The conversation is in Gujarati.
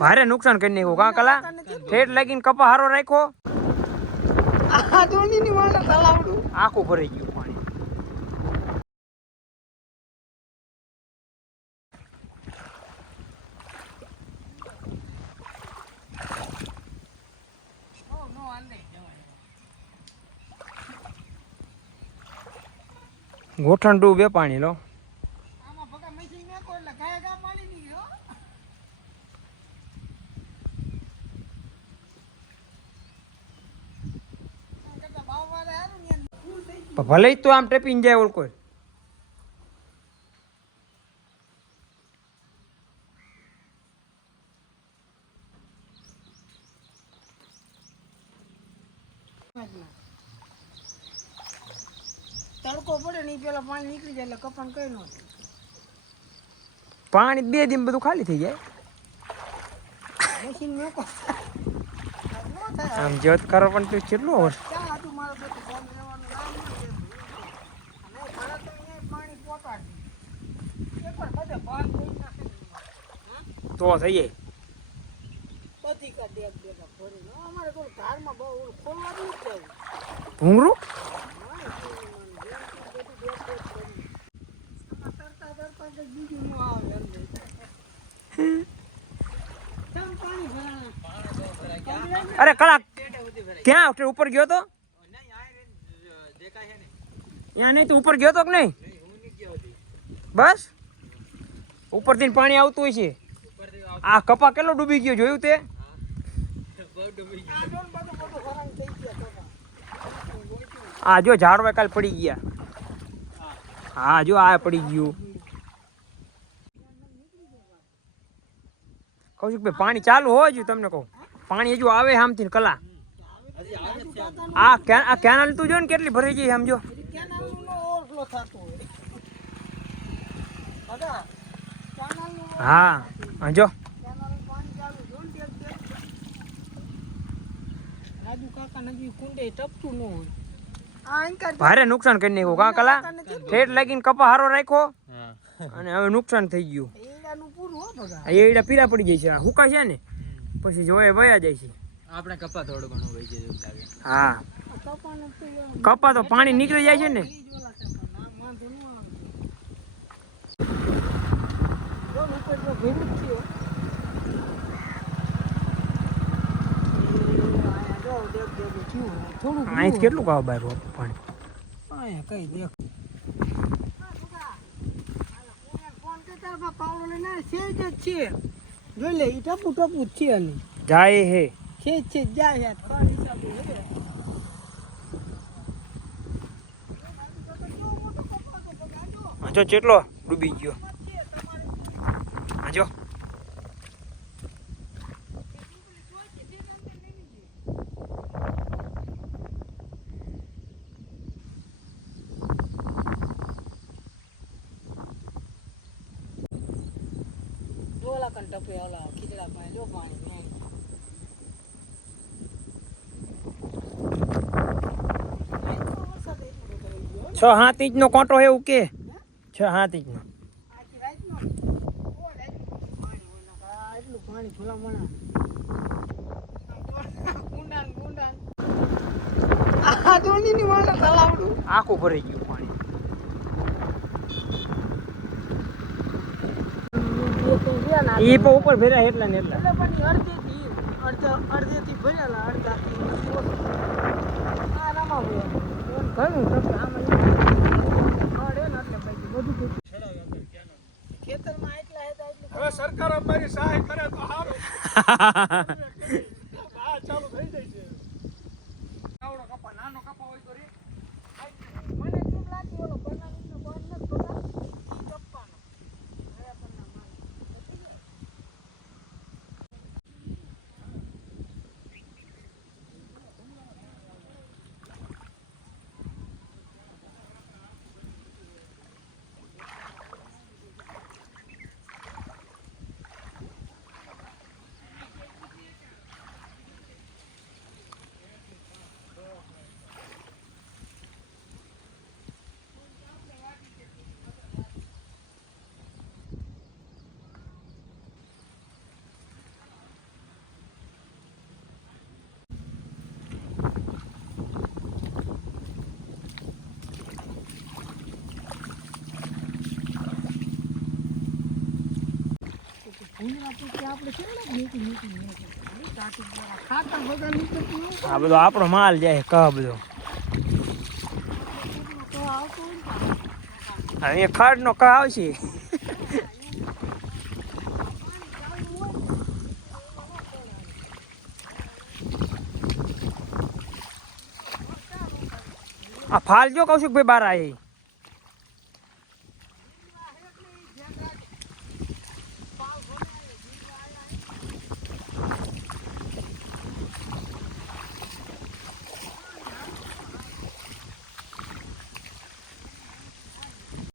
ભારે નુકસાન કરી નાખ્યું. કાં કલા? ઠેઠ લાગીને કપા હારો રાખ્યો? આખું ભરાઈ ગયું પાણી. ગોઠણ ડૂબે પાણી લો. આમાં ભગા મશીન નાખો એટલે ગાય ગા પાણી નીકળ્યો આમ કરતા બાવવાળા હારું ને એમ ફૂલ થઈ ગયું. પણ ભલે જ તો આમ ટેપીને જાય કોઈ. તડકો પડે ને પેલા પાણી નીકળી જાય એટલે કપાન કઈ નો પાણી બે દિન બધું ખાલી થઈ જાય. આમ જોત કરો પણ તું કેટલું વર્ષ ક્યાં હતું મારું બધું કામ રહેવાનું નામ નહીં લેતું. અને ઘરે તો અહીંયા પાણી પોકાડી એકવાર બધે ભાગ કોઈ નાખે ને. તો થઈ જાય. બધી કા ડેક ડેકા ભરીને. અમારે કોઈ ધારમાં બહુ ઓલું જ ભૂંગરું તો? અરે કલાક ક્યાં ઉપર ગયો તો? ત્યાં નહીં તો ઉપર ગયો તો કે નહીં? બસ? ઉપરથી પાણી આવતું હોય છે. આ કપા કેટલો ડૂબી ગયો જોયું તે? આ જો ઝાડવા કાલ પડી ગયા. હા, જો આ પડી ગયું. કહું છું ભાઈ, પાણી ચાલુ હોય જો તમને કહું. પાણી હજુ આવે આમથી કલા. આ આ કેનાલ તું જો ને કેટલી ભરી ગઈ સમજો હા, જો કેનાલનું પાણી ચાલુ જો ને ડેક ડેક. રાજુ કાકા નદી કુંડે ટપતું ન હોય આ અંકર ભારે નુકસાન કરી નાખ્યું કાં કલા ઠેઠ લાગીને કપા હારો રાખ્યો અને હવે નુકસાન થઈ ગયું. એડાનું પૂરું હો ભગા આ એડા પીરા પડી જાય છે. આ હુકા છે ને પછી જોયે વયા જાય છે. આપણે કપા થોડું ઘણું વહી જાય લાગે. હા. કપા તો પાણી નીકળી જાય છે ને. બીજ વાળા કપા. ના, વાંધો ન આવે. જો ને ઉપર તો ભેગું જ થયું. એ, આયા જો ડેક ડેક થયું. થોડુંક અહીંથી કેટલું કાવ બહાર પાણી? આયા કઈ દેખ. જોઈ લે ઈ ટપુ ટપુ જ છે આની. જાય હે. છે છે જાય હા જો ચેટલો ડૂબી ગયો. કન ટપે ઓલા ખીચડા પાણી જો પાણી મેં છ સાત ઇંચ નો કોટો હે એવું કે છ સાત ઇંચ નો પાણી વાળા તલાવડું આખું ભરાઈ ગયું એ પણ ઉપર ભર્યા એટલા ને એટલા. એટલે પણ ઈ અડધેથી અડધા અડધેથી ભરેલા અડધાથી આ રમા ભર્યા. ઘણું ટપે આમ અડે ને એટલે પછી બધું. ખેતરમાં એટલા હતા એટલું હવે સરકાર અમારી સહાય કરે તો સારું આ ચાલુ થઈ જાય છે આવડો કપા નાનો કપા હોય તો રે મને કેમ લાગે ઓલો બનાવીને બંધ નથી થતા ઈ ટપકાનો ગયા પરના માલ નથી ગયા? આ પછી આપણે કેટલાક નીકળી નીકળી નીકળી કાઢી દેવા. આ બધો આપણો માલ જાય કહ બધો. તો ખાડ નો કહ આવશે. આ ફાલ જો કૌશિકભાઈ બાર આવી